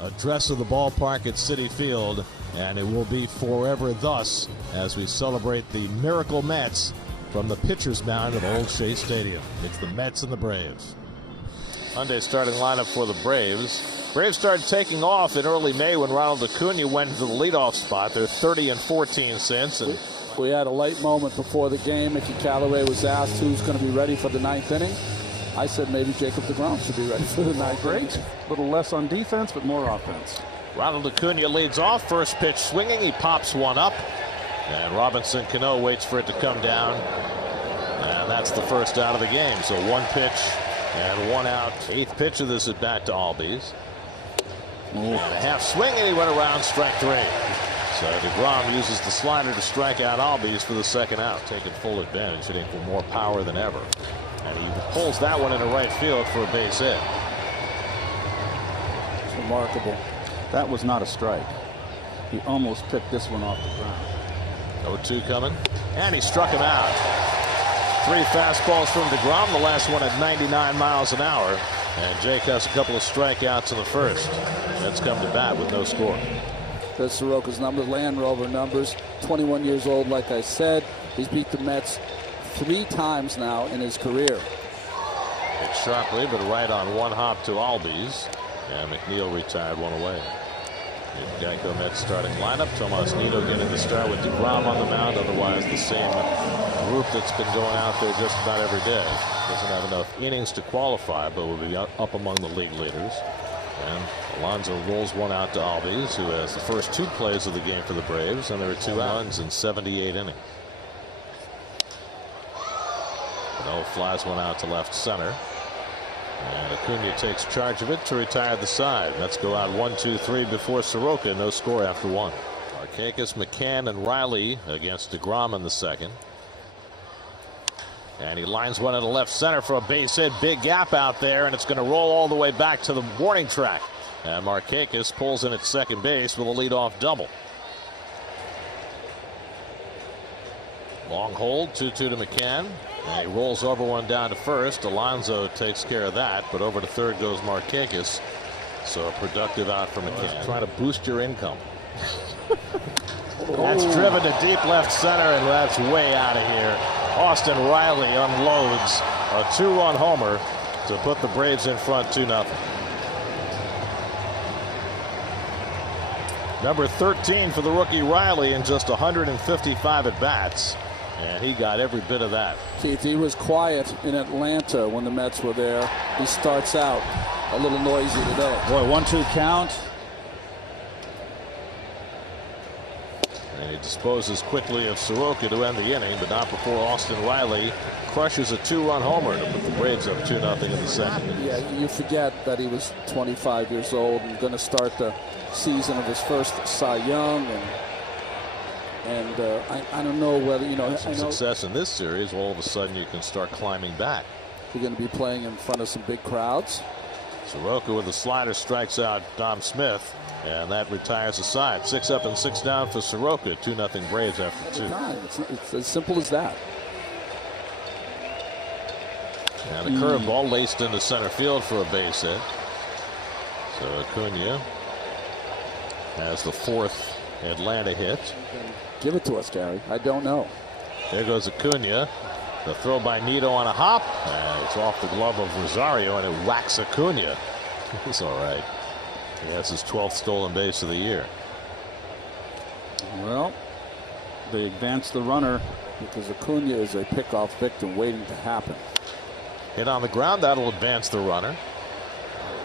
address of the ballpark at Citi Field, and it will be forever thus as we celebrate the Miracle Mets from the pitcher's mound at Old Shea Stadium. It's the Mets and the Braves. Monday starting lineup for the Braves. Braves started taking off in early May when Ronald Acuna went into the leadoff spot. They're 30-14 since. And we had a late moment before the game. Mickey Callaway was asked who's going to be ready for the ninth inning. I said maybe Jacob deGrom should be ready for the ninth inning. A little less on defense, but more offense. Ronald Acuna leads off. First pitch swinging. He pops one up. And Robinson Cano waits for it to come down. And that's the first out of the game. So one pitch and one out. Eighth pitch of this at bat to Albies. And a half swing, and he went around, strike three. So deGrom uses the slider to strike out Albies for the second out, taking full advantage, hitting for more power than ever. And he pulls that one into right field for a base hit. It's remarkable. That was not a strike. He almost picked this one off the ground. 0-2 coming, and he struck him out. Three fastballs from deGrom, the last one at 99 miles an hour. And Jake has a couple of strikeouts in the first. Mets come to bat with no score. There's Soroka's numbers, Land Rover numbers. 21 years old, like I said. He's beat the Mets 3 times now in his career. Hit sharply, but right on one hop to Albies. And McNeil retired one away. The Geico Mets starting lineup. Tomas Nido getting the start with deGrom on the mound. Otherwise, the same group that's been going out there just about every day. Doesn't have enough innings to qualify, but will be up among the league leaders. And Alonso rolls one out to Albies, who has the first 2 plays of the game for the Braves, and there are 2 runs in 78 innings. Cano flies one out to left center. And Acuna takes charge of it to retire the side. Let's go out 1-2-3 before Soroka. No score after 1. Markakis, McCann, and Riley against deGrom in the second. And he lines one into left center for a base hit. Big gap out there, and it's going to roll all the way back to the warning track. And Markakis pulls in at second base with a leadoff double. Long hold, 2-2 to McCann. And he rolls over one down to first. Alonso takes care of that, but over to third goes Markakis. So a productive out for McCann. Trying to boost your income. That's driven to deep left center, and that's way out of here. Austin Riley unloads a 2-run homer to put the Braves in front 2-0. Number 13 for the rookie Riley in just 155 at bats. And he got every bit of that. Keith, he was quiet in Atlanta when the Mets were there. He starts out a little noisy today. Boy, 1-2 count. And he disposes quickly of Soroka to end the inning, but not before Austin Riley crushes a 2-run homer to put the Braves up 2-0 in the second. Yeah, you forget that he was 25 years old and going to start the season of his first Cy Young. And I don't know whether, you know. Some success in this series, all of a sudden you can start climbing back. You're going to be playing in front of some big crowds. Soroka with the slider strikes out Dom Smith, and that retires the side. 6 up and 6 down for Soroka. 2-0 Braves after 2. It's as simple as that. And a curveball laced into center field for a base hit. So Acuna has the 4th Atlanta hit. Give it to us, Gary. I don't know. There goes Acuna. The throw by Nido on a hop. It's off the glove of Rosario, and it whacks Acuna. He's all right. He has his 12th stolen base of the year. Well, they advance the runner because Acuna is a pickoff victim waiting to happen. Hit on the ground. That'll advance the runner.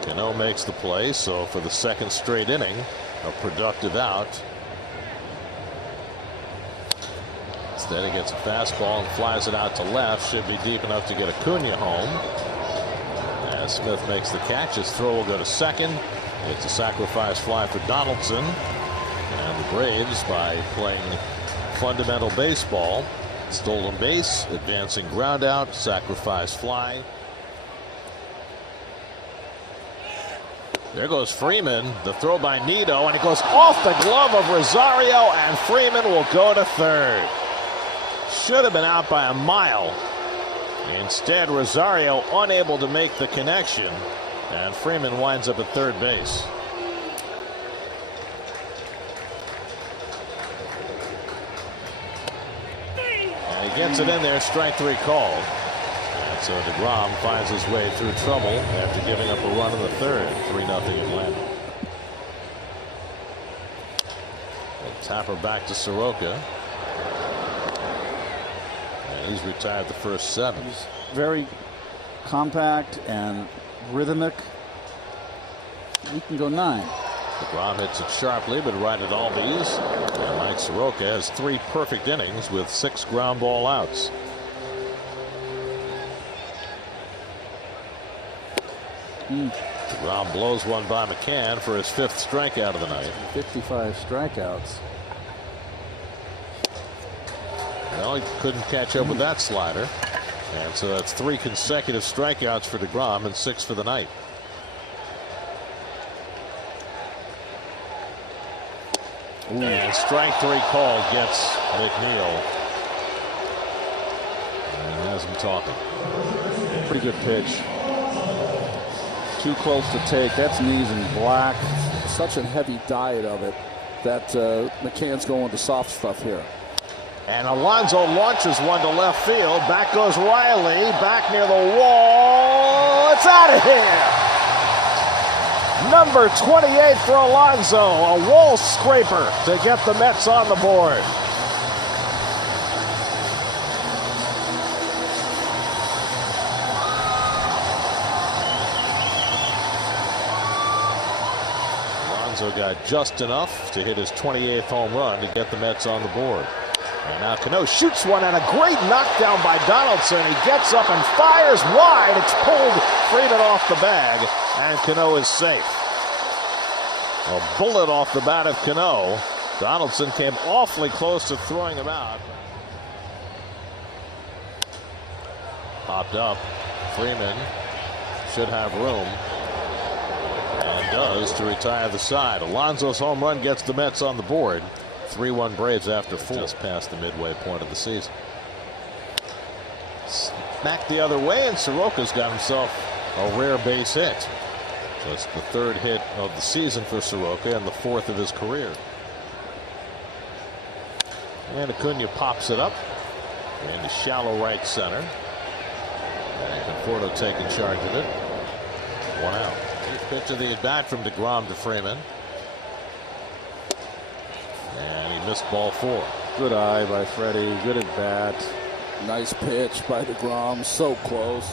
Cano makes the play. So for the second straight inning, a productive out. Instead, he gets a fastball and flies it out to left. Should be deep enough to get Acuna home. As Smith makes the catch, his throw will go to second. It's a sacrifice fly for Donaldson. And the Braves, by playing fundamental baseball, stolen base, advancing ground out, sacrifice fly. There goes Freeman. The throw by Nido, and it goes off the glove of Rosario, and Freeman will go to third. Should have been out by a mile. Instead, Rosario unable to make the connection, and Freeman winds up at third base. gets it in there. Strike 3 called. And so DeGrom finds his way through trouble after giving up a run in the third. 3-0 Atlanta. And Tapper back to Soroka. And he's retired the first 7. He's very compact and rhythmic. He can go 9. DeGrom hits it sharply, but right at all these. And Mike Soroka has 3 perfect innings with 6 ground ball outs. DeGrom blows one by McCann for his 5th strikeout of the night. 55 strikeouts. Well, he couldn't catch up with that slider. And so that's 3 consecutive strikeouts for DeGrom and 6 for the night. Ooh. And strike 3 called gets McNeil. And has him talking. Pretty good pitch. Too close to take. That's knees in black. Such a heavy diet of it that McCann's going to soft stuff here. And Alonso launches one to left field. Back goes Riley. Back near the wall. It's out of here. Number 28 for Alonso. A wall scraper to get the Mets on the board. Alonso got just enough to hit his 28th home run to get the Mets on the board. And now Cano shoots one and a great knockdown by Donaldson. He gets up and fires wide. It's pulled Freeman off the bag, and Cano is safe. A bullet off the bat of Cano. Donaldson came awfully close to throwing him out. Popped up. Freeman should have room. And does to retire the side. Alonso's home run gets the Mets on the board. 3-1 Braves after 4. Just past the midway point of the season. Smacked the other way, and Soroka's got himself a rare base hit. Just the 3rd hit of the season for Soroka and the 4th of his career. And Acuna pops it up into shallow right center. And Conforto taking charge of it. 1 out. Pitch of the at bat from DeGrom to Freeman. And he missed ball 4. Good eye by Freddie. Good at bat. Nice pitch by DeGrom. So close.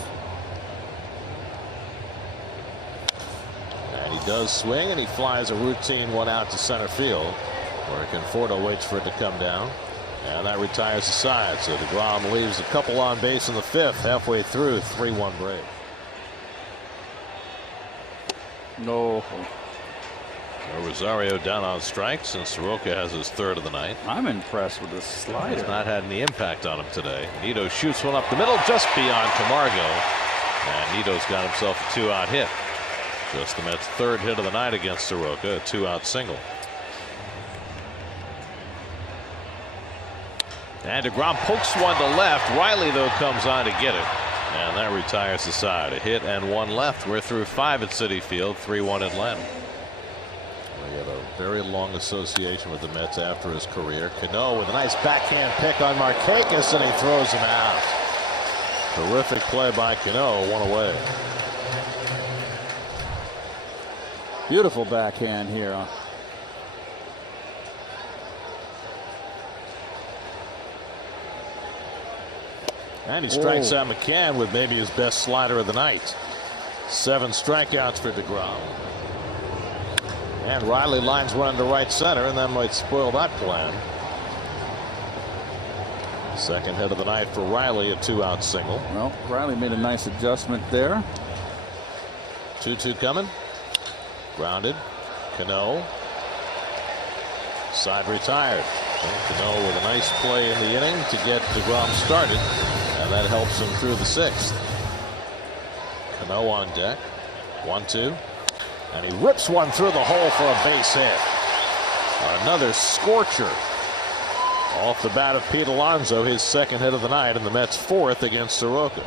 And he does swing, and he flies a routine 1 out to center field, where Conforto waits for it to come down. And that retires the side. So DeGrom leaves a couple on base in the 5th. Halfway through, 3-1 Braves. No. So Rosario down on strikes, and Soroka has his 3rd of the night. I'm impressed with the slider. He's not had any impact on him today. Nito shoots one up the middle just beyond Camargo. And Nito's got himself a 2-out hit. Just the Mets' 3rd hit of the night against Soroka, a 2-out single. And DeGrom pokes one to left. Riley, though, comes on to get it. And that retires the side. A hit and 1 left. We're through 5 at Citi Field. 3-1 Atlanta. We had a very long association with the Mets after his career. Cano with a nice backhand pick on Markakis, and he throws him out. Terrific play by Cano. 1 away. Beautiful backhand here. And he strikes out McCann with maybe his best slider of the night. 7 strikeouts for DeGrom. And Riley lines one into right center, and that might spoil that plan. 2nd hit of the night for Riley, a 2-out single. Well, Riley made a nice adjustment there. 2-2 coming. Grounded. Cano. Side retired. And Cano with a nice play in the inning to get DeGrom started. And that helps him through the 6th. Cano on deck. 1-2. And he rips one through the hole for a base hit. Another scorcher off the bat of Pete Alonso, his 2nd hit of the night, and the Mets' 4th against Soroka.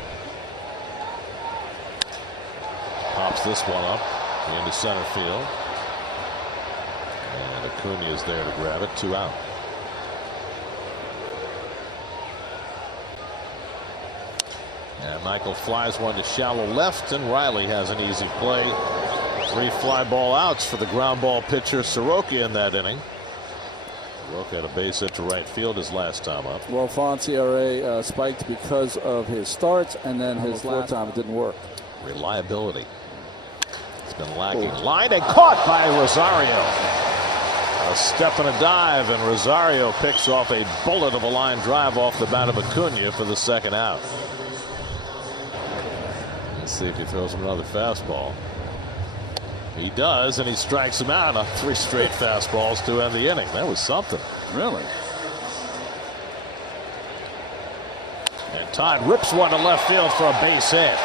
Pops this one up into center field. And Acuna is there to grab it. 2 out. And Michael flies one to shallow left, and Riley has an easy play. 3 fly ball outs for the ground ball pitcher Soroka in that inning. Soroka had a base hit to right field his last time up. Well, Fonciere spiked because of his starts, and then his last time it didn't work. Reliability. It's been lacking. Line and caught by Rosario. A step and a dive, and Rosario picks off a bullet of a line drive off the bat of Acuna for the second out. Let's see if he throws him another fastball. He does, and he strikes him out on 3 straight fastballs to end the inning. That was something. Really? And Todd rips one to left field for a base hit.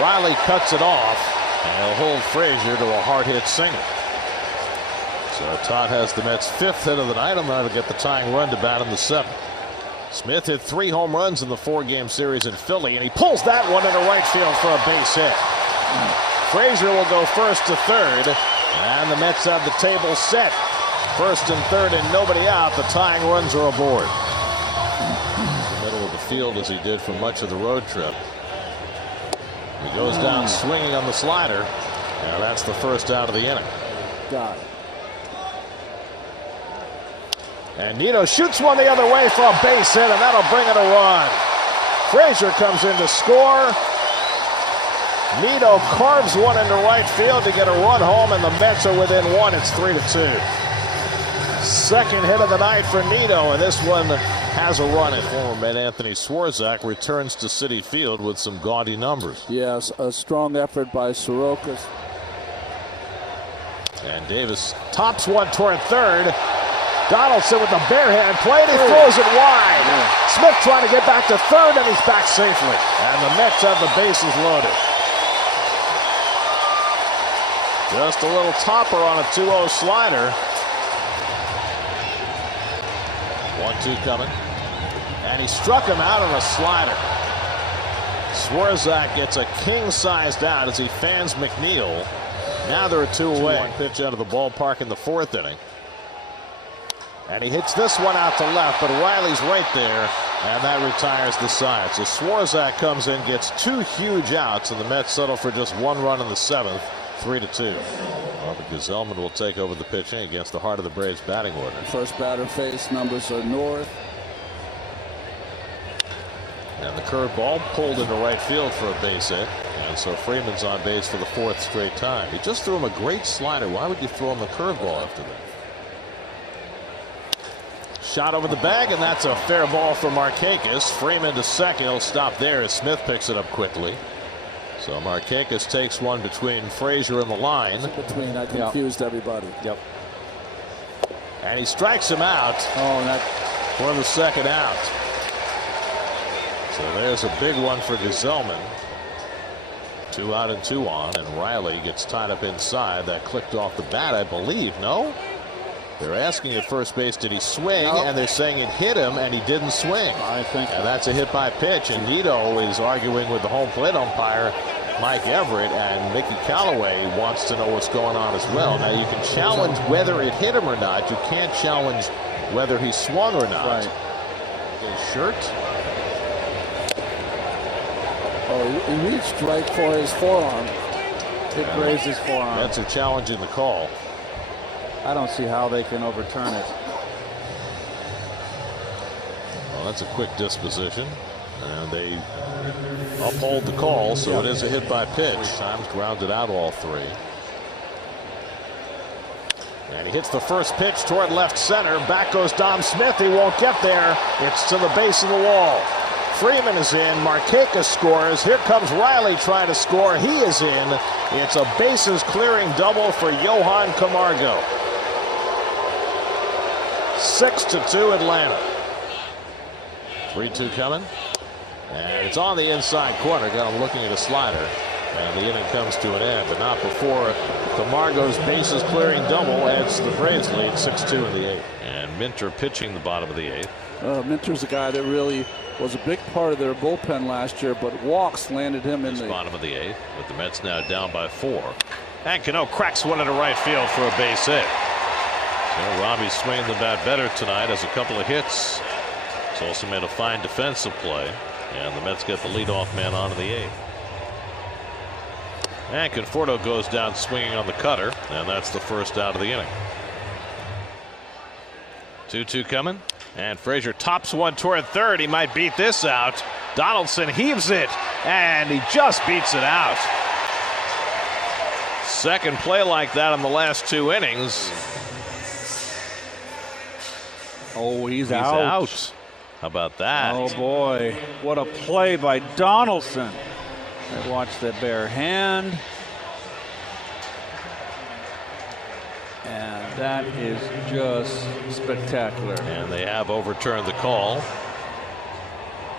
Riley cuts it off, and he'll hold Frazier to a hard hit single. So Todd has the Mets' 5th hit of the night. I'm going to get the tying run to bat in the 7th. Smith hit 3 home runs in the 4-game series in Philly, and he pulls that one into right field for a base hit. Frazier will go first to third, and the Mets have the table set. First and third and nobody out. The tying runs are aboard. In the middle of the field as he did for much of the road trip. He goes down swinging on the slider, and that's the first out of the inning. Got it. And Nito shoots one the other way for a base hit, and that'll bring it a run. Frazier comes in to score. Nito carves one into right field to get a run home, and the Mets are within 1. It's 3-2. Second hit of the night for Nito, and this one has a run. And former Met Anthony Swarzak returns to Citi Field with some gaudy numbers. Yes, a strong effort by Soroka. And Davis tops one toward third. Donaldson with the bare hand play, and he throws it wide. Smith trying to get back to third, and he's back safely. And the Mets have the bases loaded. Just a little topper on a 2-0 slider. 1-2 coming. And he struck him out on a slider. Swarzak gets a king-sized out as he fans McNeil. Now they're 2 away. 2-1 pitch out of the ballpark in the 4th inning. And he hits this one out to left, but Riley's right there, and that retires the side. So Swarzak comes in, gets 2 huge outs, and the Mets settle for just 1 run in the 7th, 3-2. Robert Gsellman will take over the pitching against the heart of the Braves batting order. First batter face numbers are north. And the curveball pulled into right field for a base hit. And so Freeman's on base for the 4th straight time. He just threw him a great slider. Why would you throw him the curveball after that? Shot over the bag, and that's a fair ball for Markakis. Freeman to second. He'll stop there as Smith picks it up quickly. So Markakis takes one between Frazier and the line. Between, I confused everybody. Yep. And he strikes him out. Oh, that for the second out. So there's a big one for Gsellman. 2 out and 2 on, and Riley gets tied up inside. That clicked off the bat, I believe. No? They're asking at first base, did he swing? No. And they're saying it hit him, and he didn't swing. I think. And that's a hit by pitch. And Nito is arguing with the home plate umpire, Mike Everett, and Mickey Callaway wants to know what's going on as well. Now, you can challenge whether it hit him or not. You can't challenge whether he swung or not. Right. His shirt. Oh, he reached right for his forearm. It grazed his forearm. Mets are challenging the call. I don't see how they can overturn it. Well, that's a quick disposition. And they uphold the call, so it is a hit by pitch. 3 times grounded out all 3. And he hits the first pitch toward left center. Back goes Dom Smith. He won't get there. It's to the base of the wall. Freeman is in. Markakis scores. Here comes Riley trying to score. He is in. It's a bases clearing double for Johan Camargo. 6-2 Atlanta. 3-2 coming. And it's on the inside corner. Got him looking at a slider. And the inning comes to an end, but not before Camargo's bases clearing double adds to the Braves lead. 6-2 in the 8th. And Minter pitching the bottom of the 8th. Minter's a guy that really was a big part of their bullpen last year, but walks landed him in the bottom of the 8th, with the Mets now down by 4. And Cano cracks one into right field for a base hit. So Robbie's swinging the bat better tonight, has a couple of hits. He's also made a fine defensive play. And the Mets get the leadoff man on to the 8th. And Conforto goes down swinging on the cutter, and that's the first out of the inning. 2-2 coming, and Frazier tops one toward third. He might beat this out. Donaldson heaves it, and he just beats it out. Second play like that in the last 2 innings. Oh, he's out. How about that? Oh, boy. What a play by Donaldson. I watched the bare hand. And that is just spectacular. And they have overturned the call.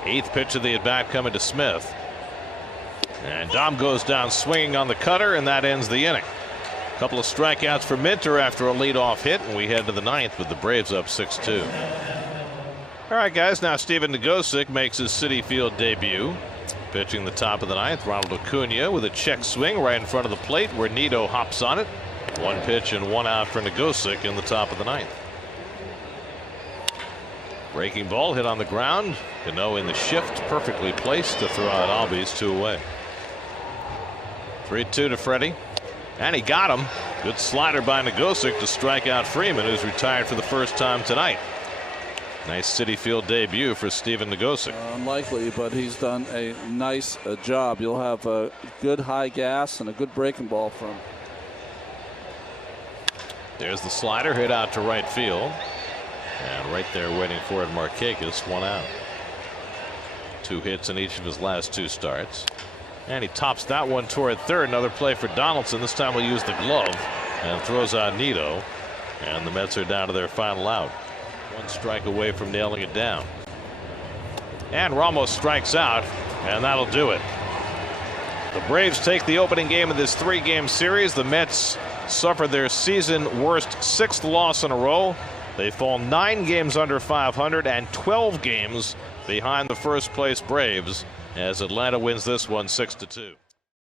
8th pitch of the at-bat coming to Smith. And Dom goes down swinging on the cutter, and that ends the inning. A couple of strikeouts for Minter after a leadoff hit, and we head to the 9th with the Braves up 6-2. All right, guys, now Steven Nagosic makes his Citi Field debut. Pitching the top of the 9th, Ronald Acuna with a check swing right in front of the plate where Nito hops on it. 1 pitch and 1 out for Nagosic in the top of the 9th. Breaking ball hit on the ground. Cano in the shift, perfectly placed to throw out Albies 2 away. 3-2 to Freddie. And he got him. Good slider by Nagosic to strike out Freeman, who's retired for the first time tonight. Nice Citi Field debut for Steven Nagosic. Unlikely, but he's done a nice job. You'll have a good high gas and a good breaking ball from him. There's the slider hit out to right field. And right there waiting for it, Markakis, 1 out. 2 hits in each of his last 2 starts. And he tops that one toward third. Another play for Donaldson. This time he'll use the glove and throws out Nito. And the Mets are down to their final out. 1 strike away from nailing it down. And Ramos strikes out, and that'll do it. The Braves take the opening game of this 3-game series. The Mets suffer their season worst 6th loss in a row. They fall 9 games under 500 and 12 games behind the first place Braves as Atlanta wins this one 6-2.